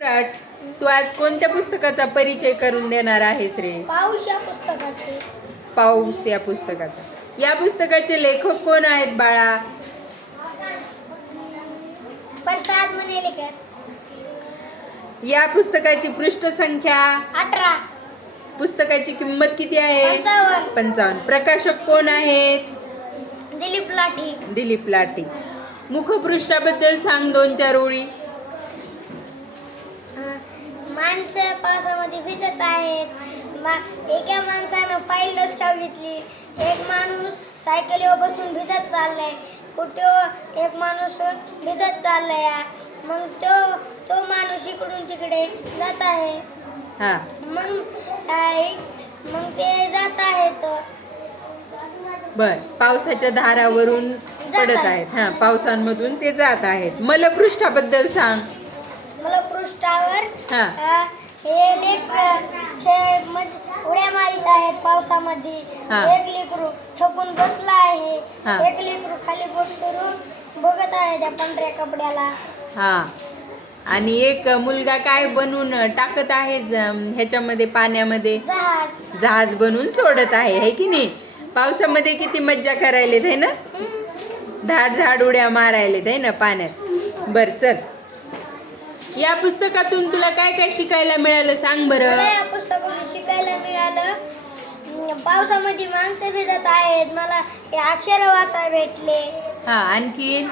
सम्राट, तू आज कोणत्या पुस्तकाचा परिचय करून देणार आहेस रे? पाऊस या पुस्तकाचे. पाऊस या पुस्तकाचा. या पुस्तकाचे लेखक कोण आहेत बाळा? प्रसाद मनेलेकर. या पुस्तकाची पृष्ठ संख्या 18. पुस्तकाची किंमत किती आहे? 55. 55. प्रकाशक कोण आहेत? दिलीप लाठी. दिलीप लाठी. मुखपृष्ठाबद्दल सांग 2-4 ओळी. माणसं पावसामध्ये भिजत आहेत. एका माणसानं फाईल डस्टाव घेतली. एक माणूस सायकलीवर बसून भिजत चाललाय. कुठे एक माणूस भिजत चाललाय. मग तो माणूस इकडून तिकडे जात आहे. हा, मग ते जात आहेत. बर. पावसाच्या धारावरून पडत आहेत. हा, पावसांमधून ते जात आहेत. मलपृष्ठाबद्दल सांग. मला पृष्ठावर हा. हे लेक उड्या मारित आहेत पावसामध्ये. हा. एक लेकरू थकून बसला आहे. हा. एक लेकरू खाली बोट करून बघत आहे त्या पांढऱ्या कपड्याला. हा, आणि एक मुलगा काय बनवून टाकत आहे ह्याच्यामध्ये, पाण्यामध्ये जहाज बनवून सोडत आहे, है की नाही? पावसामध्ये किती मज्जा करायलेत, है ना? धाड धाड उड्या मारायलेत, है ना, पाण्यात. बर, चल. या पुस्तकातून तुला काय काय शिकायला मिळालं सांग बरं. मला या पुस्तकातून शिकायला मिळालं, पावसामध्ये माणसं भिजत आहेत. मला हे अक्षर वाचायला भेटले. हा, आणखीन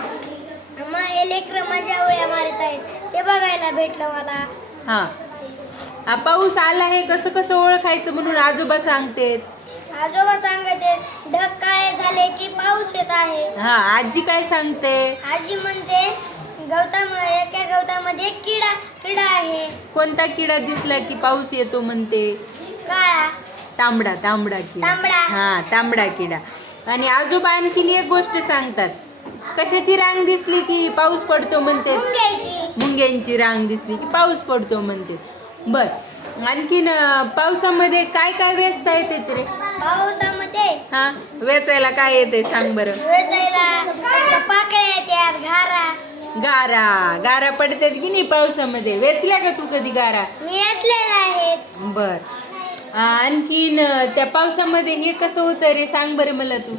मग हे लेकरं माझ्या उड्या मारत आहेत ते बघायला भेटलं मला. हा, पाऊस आला आहे कसं कसं ओळखायचं म्हणून आजोबा सांगतेत. आजोबा सांगत आहेत ढग काळे झाले की पाऊस येत आहे. हा, आजी काय सांगते? आजी म्हणते एका गवतामध्ये एक किडा आहे. कोणता किडा दिसला की पाऊस येतो म्हणते? काळा. तांबडा किडा. तांबडा. हा, तांबडा किडा. आणि आजोबा आणखीन एक गोष्ट सांगतात. कशाची रांग दिसली की पाऊस पडतो म्हणते? मुंग्यांची रांग दिसली की पाऊस पडतो म्हणते. बर, आणखीन पावसामध्ये काय काय वेचता येते रे? पावसामध्ये हा, वेचायला काय येते सांग बरं. वेचायला पाकळ्या येतात. गारा पडतात की नाही पावसामध्ये? वेचल्या का तू कधी गारा? मी वेचलेल्या आहेत. बर, आणखीन त्या पावसामध्ये हे कसं होतं रे सांग बरं मला तू.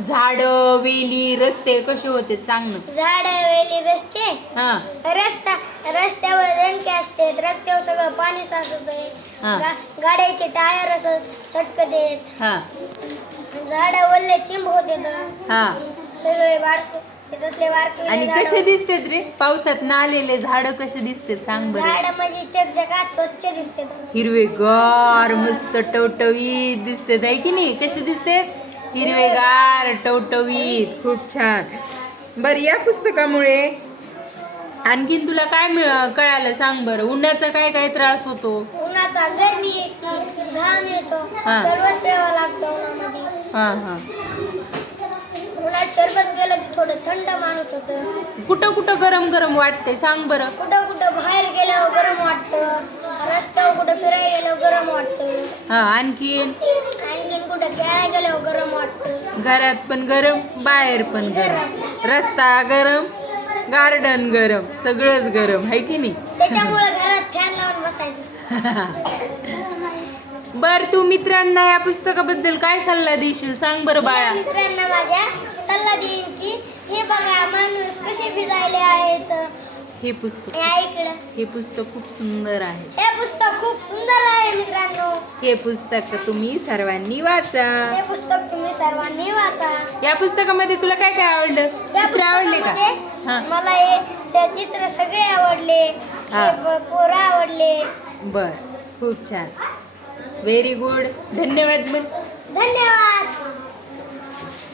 झाड, वेली, रस्ते कसे होते सांग ना. झाड, वेली, रस्ते. हा, रस्त्यावर दणके असते. रस्त्यावर सगळं पाणी साचत हा. आहे. गाड्याचे टायर असं सटकत आहेत. हा, झाड वल्ले चिंब होते. हा. सगळे तसले आणि कसे दिसतात रे पावसात नालेले झाड? कसे दिसते सांग बरं. झाड म्हणजे चकचकात स्वच्छ दिसते. हिरवेगार, मस्त टवटवीत दिसतात, आहे की नाही? कसे दिसतात? हिरवेगार, टवटवीत. खूप छान. बर, या पुस्तकामुळे आणखीन तुला काय कळालं सांग बरं. उन्हाचा काय काय त्रास होतो? उन्हाचा गरमी येते, घाम येतो, हा. सरबत प्यावं लागतं उन्हामध्ये. हा. उन्हात सरबत प्यायला की थोडं थंड माणूस होतं. कुठं गरम वाटते सांग बरं. कुठं बाहेर गेल्यावर गरम वाटतं. रस्त्यावर कुठं फिरायला गेल्यावर गरम वाटतं. हा, आणखीन कुठं खेळायला गेल्यावर गरम वाटतं. घरात पण गरम, बाहेर पण गरम, रस्ता गरम, गार्डन गरम, सगळंच गरम, आहे की नाही? त्याच्यामुळे घरात फॅन लावून बसायचं. बर, तू मित्रांना या पुस्तकाबद्दल काय सल्ला देशील सांग बरं बाळा. मित्रांना माझ्या सल्ला देईन की हे बघा माणूस कसे भिजायले आहेत. हे पुस्तक खूप सुंदर आहे. हे पुस्तक खूप सुंदर आहे मित्रांनो. हे पुस्तक तुम्ही सर्वांनी वाचा. हे पुस्तक तुम्ही सर्वांनी वाचा. या पुस्तकामध्ये तुला काय काय आवडलं? चित्र आवडले का? हा, मला हे चित्र सगळे आवडले. हा. पोरं आवडले. बर, खूप छान. Very good. धन्यवाद. धन्यवाद.